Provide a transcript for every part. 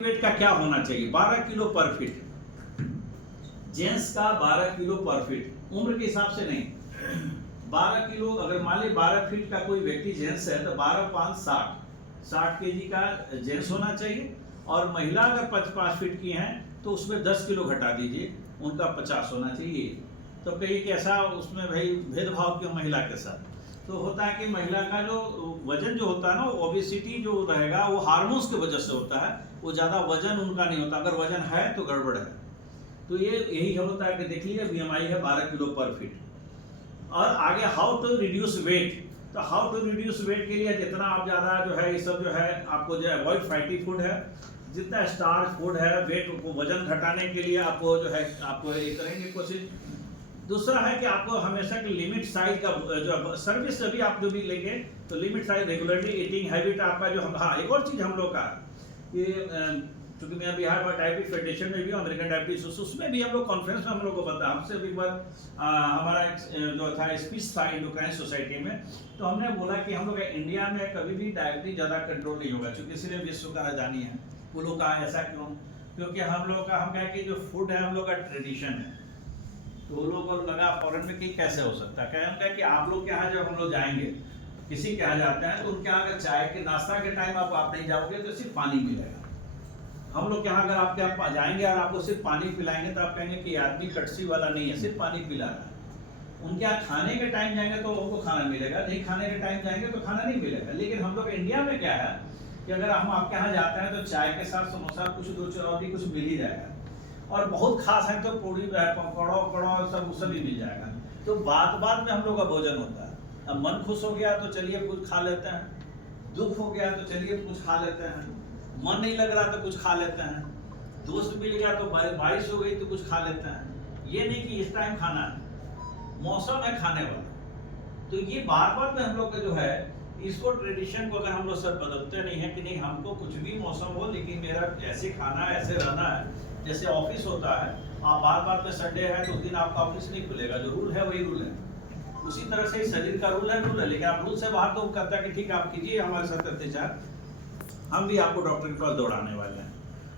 Wait का क्या होना चाहिए? 12 किलो पर फीट। जेंट्स का 12 किलो पर फीट, उम्र के हिसाब से नहीं। 12 किलो, अगर मान ली 12 फीट का कोई व्यक्ति जेंट्स है तो 12 5 60 केजी का जेंट्स होना चाहिए। और महिला अगर 5 फीट की हैं तो उसमें 10 किलो घटा दीजिए, उनका 50 होना चाहिए। तो कहीं कि ऐसा उसमें भाई भेदभाव क्यों महिला के साथ? तो होता है कि महिला का जो वजन जो होता है ना, ओबेसिटी जो रहेगा वो हार्मोन्स की वजह से होता है, वो ज़्यादा वजन उनका नहीं होता। अगर वजन है तो गड़बड़ है। तो ये यही होता है कि देख लीजिए बीएमआई है 12 किलो पर फीट। और आगे हाउ टू रिड्यूस वेट, तो हाउ टू रिड्यूस वेट के लिए जितना आप ज़्यादा जो है ये सब जो है आपको जो अवॉइड फैटी फूड है, जितना स्टार्च फूड है, वेट को वजन घटाने के लिए आपको जो है आपको ये करेंगे कोशिश। दूसरा है कि आपको हमेशा की लिमिट साइज का जो सर्विस अभी आप जो भी लेंगे तो limit size, regularly eating habit आपका जो हम, हाँ एक और चीज़ हम लोग का ये चूँकि मैं बिहार में डायबिटीज फेडरेशन में भी, अमेरिकन डायबिटीज उसमें भी हम लोग कॉन्फ्रेंस में हम लोग को बताया, हमसे भी एक बार हमारा जो था स्पीच था इंडोक्राइन सोसाइटी में, तो हमने बोला कि हम लोग इंडिया में कभी भी डायबिटीज ज़्यादा कंट्रोल नहीं होगा, क्योंकि इसलिए विश्व का राजधानी है। वो लोग कहा ऐसा क्यों? क्योंकि हम लोग का, हम कहें कि जो फूड है हम लोग का ट्रेडिशन है। तो वो लोग को लगा फॉरेन में कि कैसे हो सकता है, हम कहें कि आप लोग के यहाँ जब हम लोग जाएंगे, किसी के यहाँ जाते हैं तो उनके यहाँ अगर चाय के नाश्ता के टाइम आप नहीं जाओगे तो सिर्फ पानी मिलेगा। हम लोग के यहाँ अगर आपके यहाँ जाएंगे और आपको सिर्फ पानी पिलाएंगे तो आप कहेंगे कि आदमी कटसी वाला नहीं है, सिर्फ पानी पिला रहा है। उनके यहाँ खाने के टाइम जाएंगे तो उनको खाना मिलेगा, नहीं खाने के टाइम जाएंगे तो खाना नहीं मिलेगा। लेकिन हम लोग इंडिया में क्या है कि अगर हम आपके यहाँ जाते हैं तो चाय के साथ समोसा, कुछ दो चरौरी कुछ मिल ही जाएगा। और बहुत खास है तो पूरी पकौड़ा सब सभी मिल जाएगा। तो बात में हम लोग का भोजन होता है। अब मन खुश हो गया तो चलिए कुछ खा लेते हैं, दुख हो गया तो चलिए कुछ खा लेते हैं, मन नहीं लग रहा तो कुछ खा लेते हैं, दोस्त मिल गया तो बारिश हो गई तो कुछ खा लेते हैं। ये नहीं कि इस टाइम खाना है, मौसम है खाने वाला। तो ये बार में हम लोग का जो है इसको ट्रेडिशन को अगर हम लोग सब बदलते नहीं है कि नहीं हमको कुछ भी मौसम हो लेकिन मेरा ऐसे खाना है, ऐसे रहना है। जैसे ऑफिस होता है, आप बार में संडे है तो उस दिन आपका ऑफिस नहीं खुलेगा, जो रूल है वही रूल है। उसी तरह से शरीर का रूल है, लेकिन आप रूल से बाहर तो करता है कि ठीक है आप कीजिए हमारे साथ अत्याचार, हम भी आपको डॉक्टर के पास दौड़ाने वाले हैं।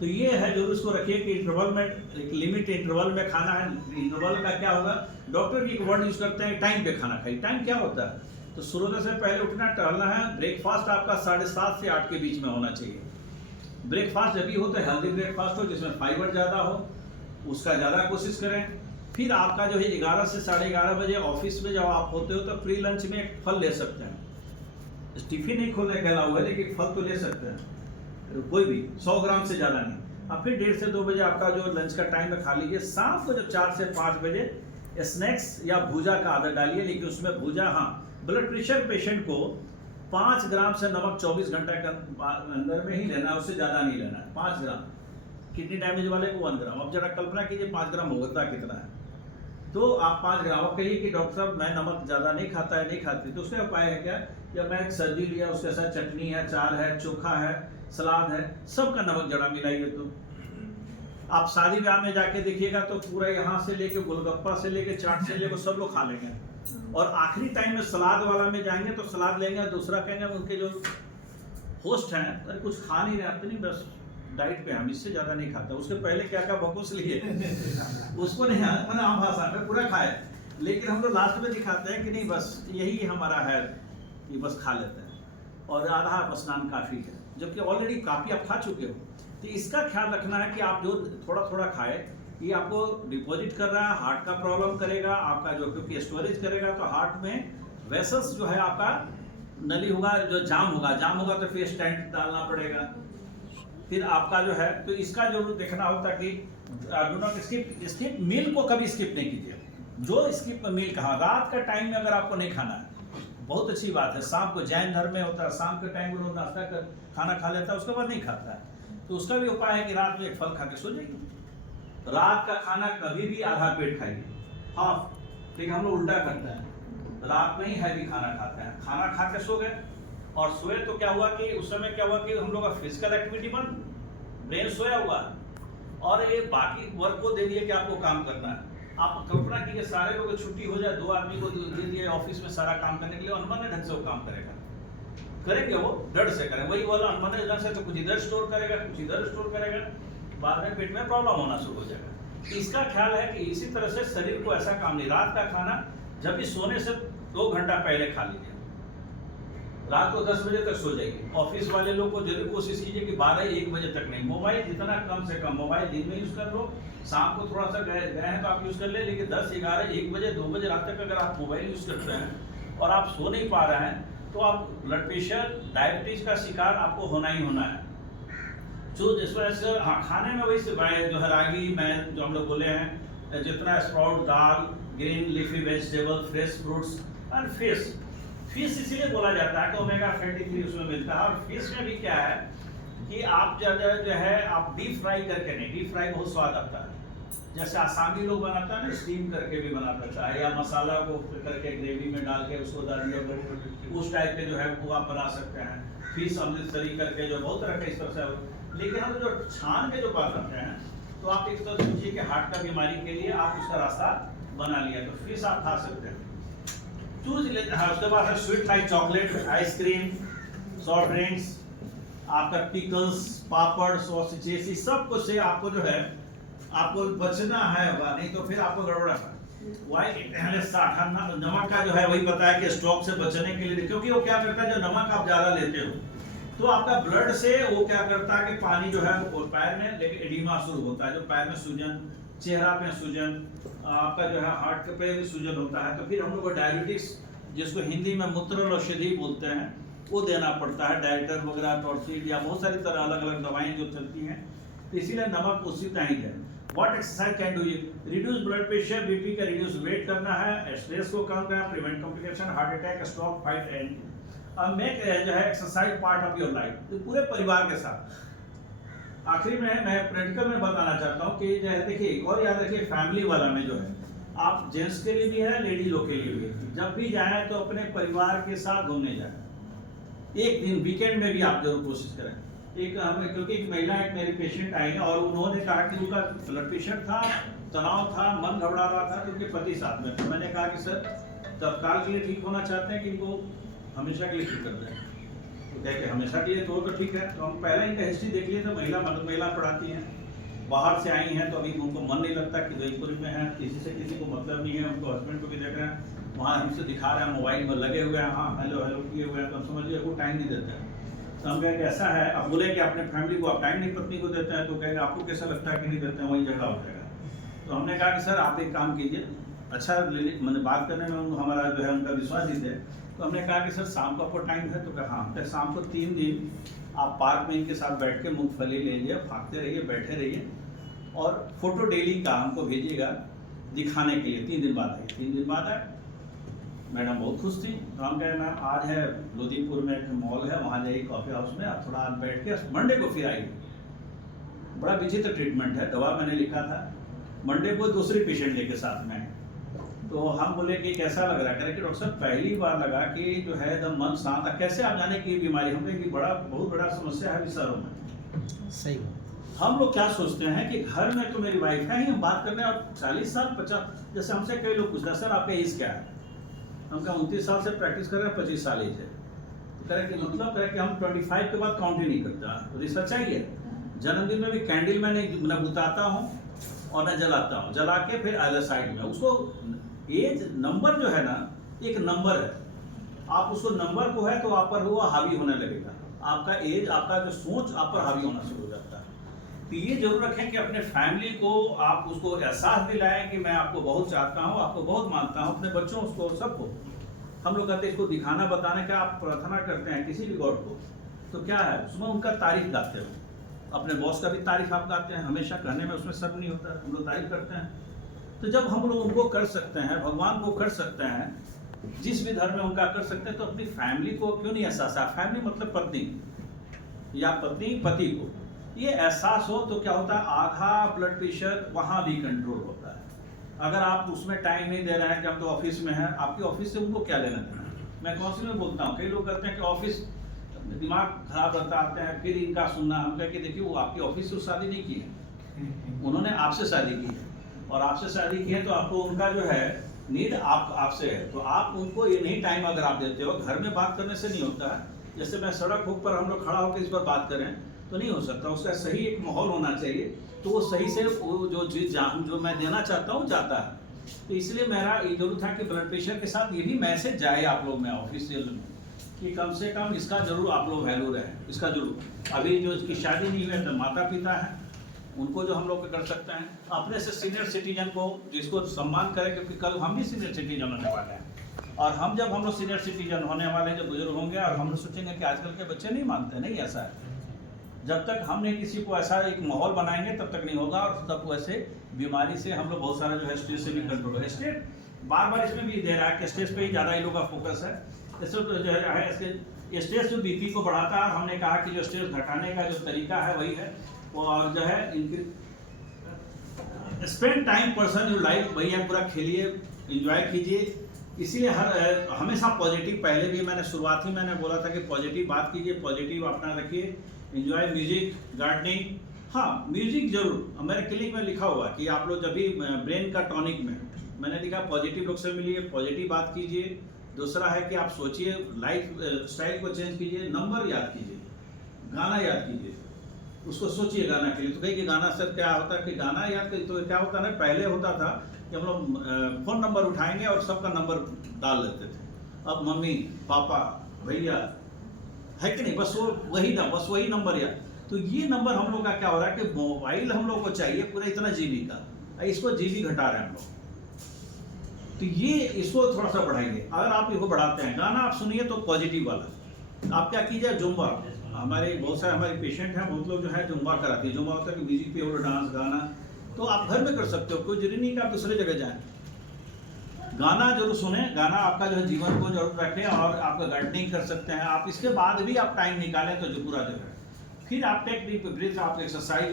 तो ये है जरूर इसको रखिए कि इंटरवल में, एक लिमिट इंटरवल में खाना है। इंटरवल का क्या होगा, डॉक्टर भी एक वर्ड यूज करते हैं टाइम पे खाना खाइए। टाइम क्या होता है? तो सूर्योदय से पहले उठना, टहलना है। ब्रेकफास्ट आपका 7:30 से 8 के बीच में होना चाहिए। ब्रेकफास्ट जब भी हो तो हेल्दी ब्रेकफास्ट हो जिसमें फाइबर ज़्यादा हो, उसका ज़्यादा कोशिश करें। फिर आपका जो है 11 से 11:30 बजे ऑफिस में जब आप होते हो तो फ्री लंच में एक फल ले सकते हैं। टिफिन नहीं खोलने के अलावा है लेकिन फल तो ले सकते हैं, कोई भी 100 ग्राम से ज़्यादा नहीं। अब फिर 1:30 से 2 बजे आपका जो लंच का टाइम है खा लीजिए। शाम को जब 4 से 5 बजे स्नैक्स या भूजा का आदत डालिए, लेकिन उसमें भूजा, हाँ ब्लड प्रेशर पेशेंट को 5 ग्राम से नमक 24 घंटे के अंदर में ही लेना है, उससे ज़्यादा नहीं लेना है। 5 ग्राम, किडनी डैमेज वाले को 1 ग्राम। अब जरा कल्पना कीजिए 5 ग्राम होता कितना है। तो आप 5 ग्राम, आप कहिए कि डॉक्टर साहब मैं नमक ज़्यादा नहीं खाता है, नहीं खाती, तो उसका उपाय है क्या? या मैं एक सब्जी लिया, उसके साथ चटनी है, चार है, चोखा है, सलाद है, सबका नमक जरा मिलाइए। तो आप शादी ब्याह में जाके देखिएगा तो पूरा यहाँ से लेके गोलगप्पा से लेके चाट से लेके सब लोग खा लेंगे। और आखिरी टाइम में सलाद वाला में जाएंगे तो सलाद लेंगे, दूसरा कहेंगे उनके जो होस्ट हैं अरे कुछ खा नहीं रहे, आप तो नहीं बस डाइट पे हम इससे ज़्यादा नहीं खाता। उसके पहले क्या क्या बकूस लिए उसको नहीं, मैंने आम भाषा में पूरा खाए, लेकिन हम लोग लास्ट में दिखाते हैं कि नहीं बस यही हमारा है कि बस खा लेते हैं और आधा स्नान काफ़ी है, जबकि ऑलरेडी काफ़ी आप खा चुके हो। तो इसका ख्याल रखना है कि आप जो थोड़ा थोड़ा खाए ये आपको डिपॉजिट कर रहा है, हार्ट का प्रॉब्लम करेगा आपका, जो क्योंकि स्टोरेज करेगा तो हार्ट में वेसल्स जो है आपका नली होगा, जो जाम होगा तो फिर स्टेंट डालना पड़ेगा। फिर आपका जो है तो इसका जरूर देखना होता कि डू नॉट स्किप मील को कभी स्किप नहीं कीजिए। जो स्किप मील कहा, रात का टाइम में अगर आपको नहीं खाना है बहुत अच्छी बात है। शाम को जैन धर्म में होता है, शाम के टाइम लोग नाश्ता कर खाना खा लेता है, उसके बाद नहीं खाता है। तो उसका भी उपाय है कि रात में एक फल खा के सो जाइए। रात का खाना कभी भी आधा पेट खाइए, हाफ। लेकिन हम लोग उल्टा करते हैं, रात में ही हैवी खाना खाते हैं, खाना खा के सो गए और सोए तो क्या हुआ कि उस समय क्या हुआ कि हम लोग का फिजिकल एक्टिविटी बंद, ब्रेन सोया हुआ और ये बाकी वर्क को दे दिए कि आपको काम करना है। आप कल्पना कीजिए सारे लोग छुट्टी हो जाए, 2 आदमी को दे दिए ऑफिस में सारा काम करने के लिए, अनमन ढंग से वो काम करेगा। करेंगे वो डर से करें, वही वाला अनमने ढंग से तो कुछ इधर स्टोर करेगा, कुछ इधर स्टोर करेगा, बाद में पेट में प्रॉब्लम होना शुरू हो जाएगा। इसका ख्याल है कि इसी तरह से शरीर को ऐसा काम नहीं, रात का खाना जब भी सोने से 2 घंटा पहले खा लीजिए, रात को 10 बजे तक सो जाइए। ऑफिस वाले लोग को जरूर कोशिश कीजिए कि 12-1 बजे तक नहीं, मोबाइल जितना कम से कम, मोबाइल दिन में यूज कर लो, शाम को थोड़ा सा गए हैं तो आप यूज कर ले, लेकिन 10-11-1 बजे 2 बजे रात तक अगर आप मोबाइल यूज करते हैं और आप सो नहीं पा रहे हैं तो आप ब्लड प्रेशर, डायबिटीज का शिकार आपको होना ही होना है। जो जिस वजह से हाँ, खाने में वही से जो है रागी, मैं जो हम लोग बोले हैं, जितना स्प्राउट, दाल, green leafy vegetable, fresh fruits और फिश इसीलिए बोला जाता है कि ओमेगा फैटी 3 उसमें मिलता है। और फिश में भी क्या है कि आप जो है आप डीप फ्राई करके नहीं, डीप फ्राई बहुत स्वाद आता है, जैसे आसामी लोग बनाता है ना, स्टीम करके भी बनाता है, या मसाला को करके ग्रेवी में डाल के उसको डाल दिया, उस टाइप के जो है वो आप बना सकते हैं। फिश अमृतसरी करके जो बहुत तरह के इस तरह से, लेकिन हम जो छान के जो बनाते हैं तो आप एक तरह सोचिए कि हार्ट का बीमारी के लिए आप उसका रास्ता बना लिया, तो फिश आप खा सकते हैं, चूज लेते हैं। उसके बाद sweet like chocolate, ice cream, soft drinks, आपका पिकल्स, पापड़, सॉसेजेस, इस सब कुछ से आपको जो है आपको बचना है, नहीं तो फिर आपको गड़बड़ा है। नमक का जो है वही पता है कि स्ट्रोक से बचने के लिए, क्योंकि वो क्या करता है, जो नमक आप ज्यादा लेते हो तो आपका ब्लड से वो क्या करता है कि पानी जो है वो पैर में लेके एडिमा शुरू होता है, जो पैर में सूजन, चेहरा पे सूजन, आपका जो है हार्ट पे भी सूजन होता है, तो फिर हम लोग को डायबिटिक्स, जिसको हिंदी में मूत्र औषधि बोलते हैं, वो देना पड़ता है, डायटर वगैरह, टॉर्सिड या बहुत सारी तरह अलग अलग दवाएं जो चलती हैं, तो इसीलिए नमक उसी टाइम है। What exercise can do you? Reduce blood pressure, BP का रिड्यूस, वेट करना है, स्ट्रेस को कम करना, prevent complication, heart attack, stroke, fight and make जो है exercise part of your life, तो पूरे परिवार के साथ। आखिर में मैं प्रैक्टिकल में बताना चाहता हूँ कि जो है देखिए, और याद रखिए फैमिली वाला में जो है आप जेंट्स के लिए भी है, लेडी लोग के लिए भी है, जब भी जाएं तो अपने परिवार के साथ घूमने जाएं, एक दिन वीकेंड में भी आप जरूर कोशिश करें। क्योंकि एक महिला, एक मेरी पेशेंट आई है और उन्होंने कहा कि उनका ब्लड प्रेशर था, तनाव था, मन घबरा रहा था, तो उनके पति साथ में थे। मैंने कहा कि सर तत्काल के लिए ठीक होना चाहते हैं कि इनको हमेशा के लिए ठीक कर दें, तो कहते हमेशा के लिए तो ठीक है। तो हम पहले इनका हिस्ट्री देख लिए, तो महिला पढ़ाती हैं, बाहर से आई हैं, तो अभी उनको मन नहीं लगता कि जयपुर में है, किसी से किसी को मतलब नहीं है, उनको हस्बैंड को भी देख रहे हैं, वहाँ हमसे दिखा रहे हैं, मोबाइल में लगे हुए हैं, हाँ हेलो हेलो किए हुए हैं, तो हम समझिए वो टाइम नहीं देते हैं। तो हम कहें कि ऐसा है, अब बोले कि अपने फैमिली को आप टाइम नहीं पत्नी को देते हैं, तो कहेंगे आपको कैसा लगता है कि नहीं देते हैं, वही झगड़ा हो जाएगा। तो हमने कहा कि सर आप एक काम कीजिए, अच्छा मैंने बात करने में हमारा जो है उनका विश्वास ही थे, तो हमने कहा कि सर शाम को आपको टाइम है, तो कहा हाँ, तो शाम को 3 दिन आप पार्क में इनके साथ बैठ के मूंगफली ले लीजिए, भागते रहिए, बैठे रहिए, और फोटो डेली का हमको भेजिएगा दिखाने के लिए। 3 दिन बाद आए, 3 दिन बाद आए, मैडम बहुत खुश थी। तो हम कहे मैम आज है लोधीपुर में एक मॉल है, वहाँ जाइए कॉफी हाउस में, आप थोड़ा आज बैठ के मंडे को फिर आइए। बड़ा विचित्र ट्रीटमेंट है, दवा मैंने लिखा था, मंडे को दूसरी पेशेंट लेके साथ में। तो हम बोले कि कैसा लग रहा है, कह कि डॉक्टर साहब पहली बार लगा कि जो है एकदम मन शांत, कैसे आप जाने की बीमारी, हम कहें कि बहुत बड़ा समस्या है विचारों में। सही। हम लोग क्या सोचते हैं कि घर में तो मेरी वाइफ है ही, हम बात करने, और 40 साल 50, जैसे हमसे कई लोग पूछते हैं सर आपका एज क्या है, हम कहा 29 साल से प्रैक्टिस कर रहे हैं, 25 साल एज है, तो कह रहे कि मतलब कह कि हम 25 के बाद काउंट ही नहीं करता, तो रिसर्च चाहिए। जन्मदिन में भी कैंडल मैं नहीं न बुताता हूँ और न जलाता हूँ, जला के फिर अदर साइड में उसको, एज नंबर जो है ना एक नंबर है, आप उसको नंबर को है तो आप पर वो हावी होने लगेगा, आपका एज, आपका जो सोच आप पर हावी होना शुरू हो जाता है। तो ये जरूर रखें कि अपने फैमिली को आप उसको एहसास दिलाएं कि मैं आपको बहुत चाहता हूँ, आपको बहुत मानता हूँ, अपने बच्चों उसको सबको। हम लोग कहते हैं इसको दिखाना बताने का, आप प्रार्थना करते हैं किसी भी गॉड को, तो क्या है उसमें उनका तारीफ गाते हो, अपने बॉस का भी तारीफ आप गाते हैं, हमेशा कहने में उसमें शर्म नहीं होता, हम लोग तारीफ करते हैं। तो जब हम लोग उनको कर सकते हैं, भगवान को कर सकते हैं, जिस भी धर्म में उनका कर सकते हैं, तो अपनी फैमिली को क्यों नहीं एहसास है? फैमिली मतलब पत्नी या पत्नी पति को ये एहसास हो तो क्या होता है, आधा ब्लड प्रेशर वहाँ भी कंट्रोल होता है। अगर आप उसमें टाइम नहीं दे रहे हैं कि हम तो ऑफिस में हैं, आपकी ऑफिस से उनको क्या लेना देना। मैं काउंसिल में बोलता हूँ, कई लोग कहते हैं कि ऑफिस दिमाग खराब रहता, आते हैं फिर इनका सुनना। हम कह के देखिए वो आपकी ऑफिस से शादी नहीं की है, उन्होंने आपसे शादी की है, और आपसे शादी की है तो आपको उनका जो है नीड आपसे है, तो आप उनको ये नहीं टाइम अगर आप देते हो, घर में बात करने से नहीं होता है, जैसे मैं सड़क ऊपर हम लोग खड़ा होकर इस पर बात करें तो नहीं हो सकता, उसका सही एक माहौल होना चाहिए, तो वो सही से वो जो चीज़ जो मैं देना चाहता हूँ जाता है। तो इसलिए मेरा ये जरूर था कि ब्लड प्रेशर के साथ ये भी मैसेज जाए आप लोग में ऑफिशियल में कि कम से कम इसका जरूर आप लोग वैल्यू रहे, इसका जरूर। अभी जो इसकी शादी नहीं हुई है तो माता पिता हैं, उनको जो हम लोग कर सकते हैं, अपने से सीनियर सिटीजन को जिसको सम्मान करें, क्योंकि कल हम भी सीनियर सिटीजन होने वाले हैं। और हम जब हम लोग सीनियर सिटीजन होने वाले जब बुजुर्ग होंगे और हम लोग सोचेंगे कि आजकल के बच्चे नहीं मानते, नहीं ऐसा है। जब तक हम नहीं किसी को ऐसा एक माहौल बनाएंगे तब तक नहीं होगा, और तब वैसे बीमारी से हम लोग बहुत सारा जो है स्ट्रेस से भी कंट्रोल है। स्टेट बार बार इसमें भी दे रहा है कि स्ट्रेस पे ही ज़्यादा इन लोगों का फोकस है। जैसे तो जो है इसके स्ट्रेस जो बीपी को बढ़ाता है, हमने कहा कि जो स्ट्रेस घटाने का जो तरीका है वही है, और जो है spend time person your life, वही है, पूरा खेलिए, इंजॉय कीजिए। इसीलिए हमेशा पॉजिटिव, पहले भी मैंने शुरुआत ही मैंने बोला था कि पॉजिटिव बात कीजिए, पॉजिटिव अपना रखिए, एंजॉय म्यूजिक, गार्डनिंग। हाँ, म्यूजिक जरूर, मेरे क्लिनिक में लिखा हुआ है कि आप लोग जब भी ब्रेन का टॉनिक में मैंने लिखा पॉजिटिव लोग से मिलिए, पॉजिटिव बात कीजिए। दूसरा है कि आप सोचिए, लाइफ स्टाइल को चेंज कीजिए, नंबर याद कीजिए, गाना याद कीजिए, उसको सोचिए गाना के लिए। तो कहीं कि गाना सर क्या होता है कि गाना याद करिए, तो क्या होता है ना, पहले होता था कि हम लोग फ़ोन नंबर उठाएंगे और सबका नंबर डाल लेते थे। अब मम्मी पापा भैया है कि नहीं, बस वो वही था, बस वही नंबर याद। तो ये नंबर हम लोग का क्या हो रहा है कि मोबाइल हम लोग को चाहिए पूरा इतना जीबी का, इसको जीबी घटा रहे हैं हम लोग। तो ये इसको थोड़ा सा बढ़ाइए। अगर आप इसको बढ़ाते हैं, गाना आप सुनिए तो पॉजिटिव वाला, आप क्या कीजिए, जुम्बा। हमारे बहुत सारे हमारे पेशेंट हैं, बहुत लोग जो है जुम्बा कराते हैं। जुम्बा होता है कि म्यूजिक पे और डांस गाना, तो आप घर में कर सकते हो, कोई जरूरी नहीं कि आप दूसरे जगह जाएं। गाना जरूर सुने, गाना आपका जो है जीवन को जरूर रखें, और आपका गार्डनिंग कर सकते हैं आप। इसके बाद भी आप टाइम निकालें तो जो पूरा जो है, फिर आप टेक डीप ब्रीथ, आप एक्सरसाइज